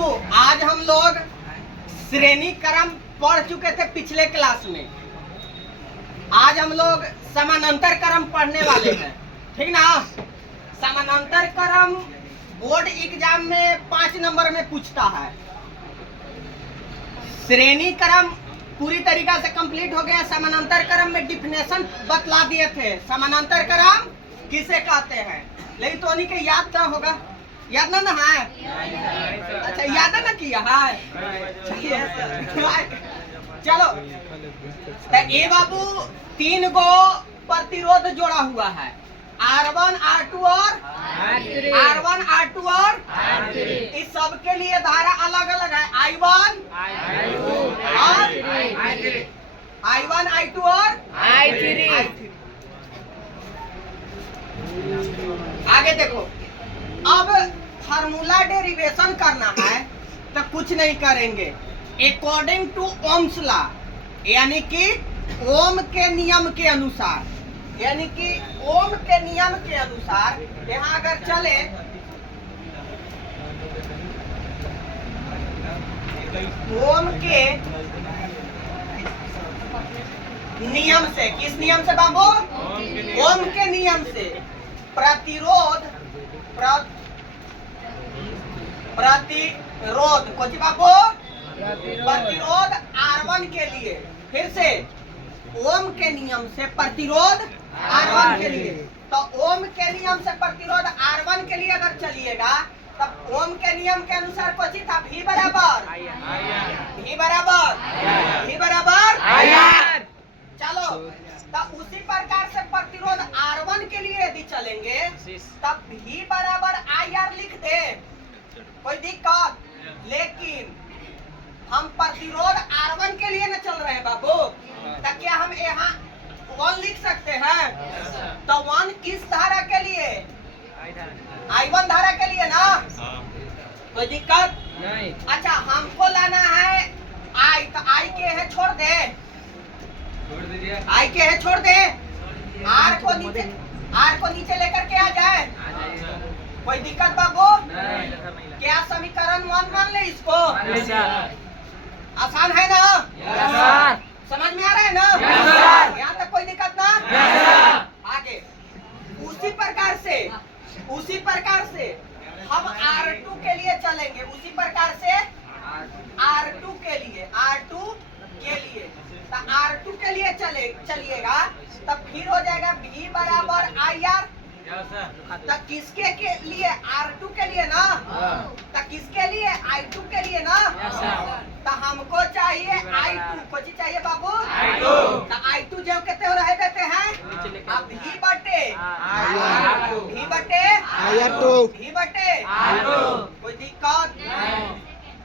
बाबू, आज हम लोग श्रेणी क्रम पढ़ चुके थे पिछले क्लास में। आज हम लोग समानांतर क्रम पढ़ने वाले हैं, ठीक ना। समानांतर क्रम बोर्ड एग्जाम में 5 नंबर में पूछता है। श्रेणी क्रम पूरी तरीका से कंप्लीट हो गया। समानांतर क्रम में डिफिनेशन बतला दिए थे, समानांतर क्रम किसे कहते हैं। लेकिन तो उन्हीं के याद ना होगा, याद ना है। अच्छा, याद ना किया है। चलो तो ये बाबू 3 गो प्रतिरोध जोड़ा हुआ है, R1 R2 और R1 R2 और इस सब के लिए धारा अलग अलग है। I1 I2 और I3। आगे देखो, अब फार्मूला डेरिवेशन करना है तो कुछ नहीं करेंगे, अकॉर्डिंग टू ओम्स लॉ, यानी कि ओम के नियम के अनुसार, यानी कि ओम के नियम के अनुसार यहाँ अगर चले ओम के नियम से, किस नियम से बाबू? ओम के नियम से प्रतिरोध कुछ बाबू प्रतिरोध R1 के लिए, फिर से ओम के नियम से प्रतिरोध R1 के लिए। तो ओम के नियम से प्रतिरोध R1 के लिए अगर चलिएगा तब ओम के नियम के अनुसार कुछ था, V बराबर चलो, तब उसी प्रकार से प्रतिरोध R1 के लिए यदि चलेंगे तब V बराबर IR लिख दे, कोई दिक्कत। लेकिन हम प्रतिरोध R1 के लिए न चल रहे हैं बाबू, तो क्या हम यहाँ 1 लिख सकते हैं? तो 1 किस धारा के लिए? I1 धारा के लिए ना, कोई दिक्कत नहीं। अच्छा, हमको लाना है I, तो I के है छोड़ दे, I के है छोड़ दे, R को नीचे लेकर के आ जाए, कोई दिक्कत बाबू? क्या समीकरण 1 मान ले इसको? आसान है ना? समझ में आ रहा है ना? यहाँ तक कोई दिक्कत ना? आगे उसी प्रकार से हम R2 के लिए चलेंगे, उसी प्रकार से R2 के लिए तो R2 के लिए चलिएगा तब फिर हो जाएगा V बराबर IR। तो किसके के लिए? R2 के लिए ना। तो किसके लिए? I2 के लिए ना। तो हमको चाहिए I2, कुछ चाहिए बाबू? तो I2 जो कहते हो रहे देते हैं, अब V बटे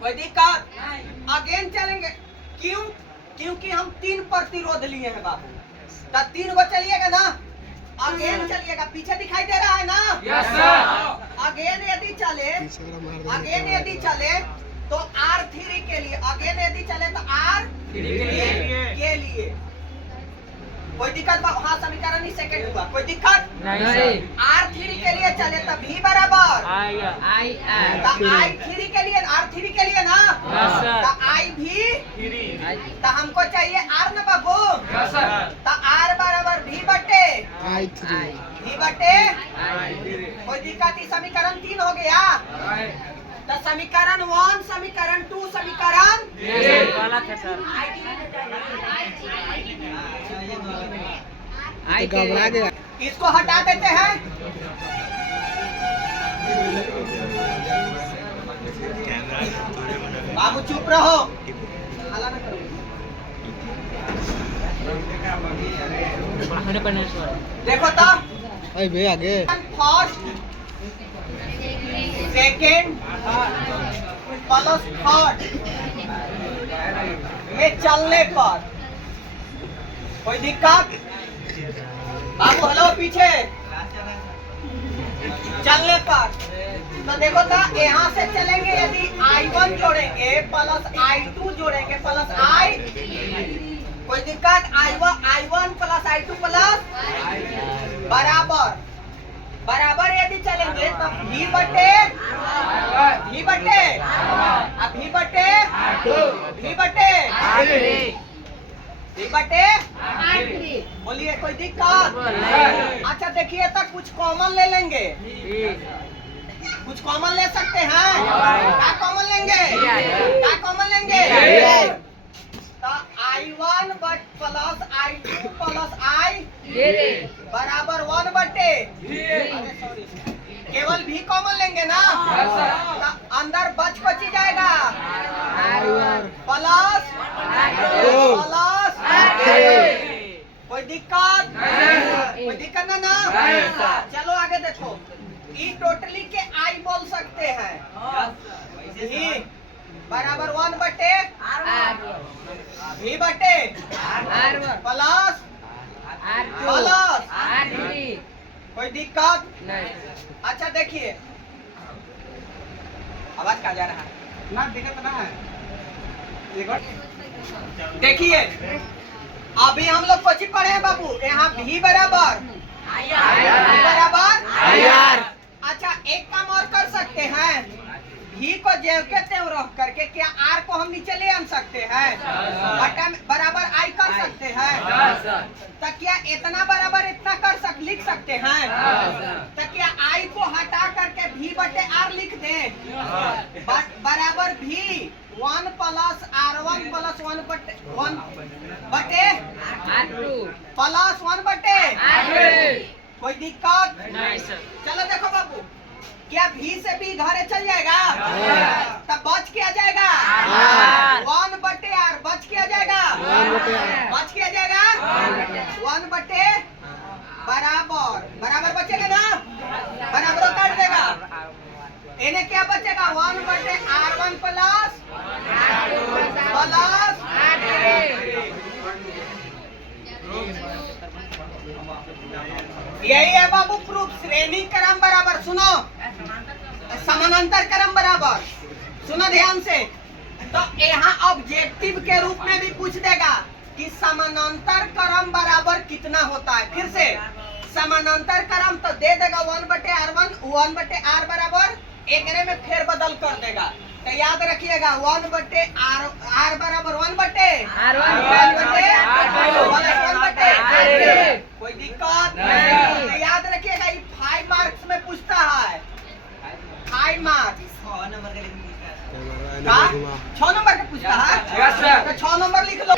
कोई दिक्कत? अगेन चलेंगे, क्यों? क्योंकि हम 3 प्रतिरोध लिए हैं बाबू, तो 3 को चलिएगा ना। अगेन चलिएगा, पीछे दिखाई दे रहा है ना? Yes sir. अगेन यदि चले तो R3 के लिए, अगेन यदि चले तो R3 के लिए कोई दिक्कत? हाँ, समीकरण ही सेकंड हुआ, कोई दिक्कत नहीं। R3 के लिए चले तो V बराबर तो I3 के लिए, R3 के लिए ना, तो I भी, तो हमको चाहिए R ना बाबू, तो R बराबर V बटे कोई दिक्कत? समीकरण 3 हो गया। तो समीकरण 1, समीकरण 2, समीकरण गलत है सर, घबरा गया, इसको हटा देते हैं। बाबू चुप रहो, हल्ला ना करो। देखो तो आगे फर्स्ट सेकेंड प्लस थर्ड में चलने पर कोई दिक्कत? बाबू हेलो, पीछे चलने पर तो देखो तो यहाँ से चलेंगे, यदि I1 जोड़ेंगे प्लस I2 जोड़ेंगे प्लस I, कोई दिक्कत? I1 प्लस I2 प्लस बराबर यदि चलेंगे तो V बटे भी बटे भी बटे भी बटे बोलिए कोई दिक्कत? अच्छा देखिए तक कुछ कॉमन ले लेंगे, कुछ कॉमन ले सकते हैं। क्या कॉमन लेंगे? क्या कॉमन लेंगे? तो I1 plus I2 plus I बराबर 1 बटे केवल भी कॉमन लेंगे ना, तो अंदर बच बची जाएगा प्लस प्लस। कोई दिक्कत? कोई दिक्कत ना? चलो आगे देखो, ई टोटली के आई बोल सकते हैं। ही बराबर 1 बटे भी बटे प्लस प्लस। कोई दिक्कत? अच्छा देखिए आवाज कहाँ जा रहा है ना, दिक्कत ना है। देखिए अभी हम लोग कुछ पढ़े हैं बाबू, यहाँ भी बराबर अच्छा एक काम और कर सकते हैं, भी को जेव के त्यों रख करके क्या आर को हम नीचे ले आन सकते हैं, बराबर आई कर सकते हैं। तो क्या इतना बराबर इतना कर लिख सकते हैं। तो क्या आई को हटा करके भी बटे आर लिख दें, बराबर भी 1 प्लस R1 प्लस 1 बटे प्लस 1 बटे। कोई दिक्कत? चलो देखो बाबू, क्या भी से भी घरे चल जाएगा, तब बच क्या जाएगा 1 बटे आर, बच क्या जाएगा 1 बटे बराबर बराबर बचेगा ना, बराबर काट देगा। इन्हें क्या बचेगा 1 बटे R1 प्लस प्लस। यही है बाबू प्रूफ, श्रेणी क्रम बराबर। सुनो, समानांतर क्रम बराबर, सुनो ध्यान से। तो यहाँ ऑब्जेक्टिव के रूप में भी पूछ देगा कि समानांतर क्रम बराबर कितना होता है। फिर से समानांतर क्रम तो दे देगा 1 बटे R1 1 बटे R बराबर, एक में फेर बदल कर देगा। तो याद रखिएगा 1 बटे R बराबर 1 बटे कोई दिक्कत नहीं। तो याद रखिएगा ये 5 मार्क्स में पूछता है, 5 मार्क्स 6 नंबर का पूछता है। तो 6 नंबर लिख लो।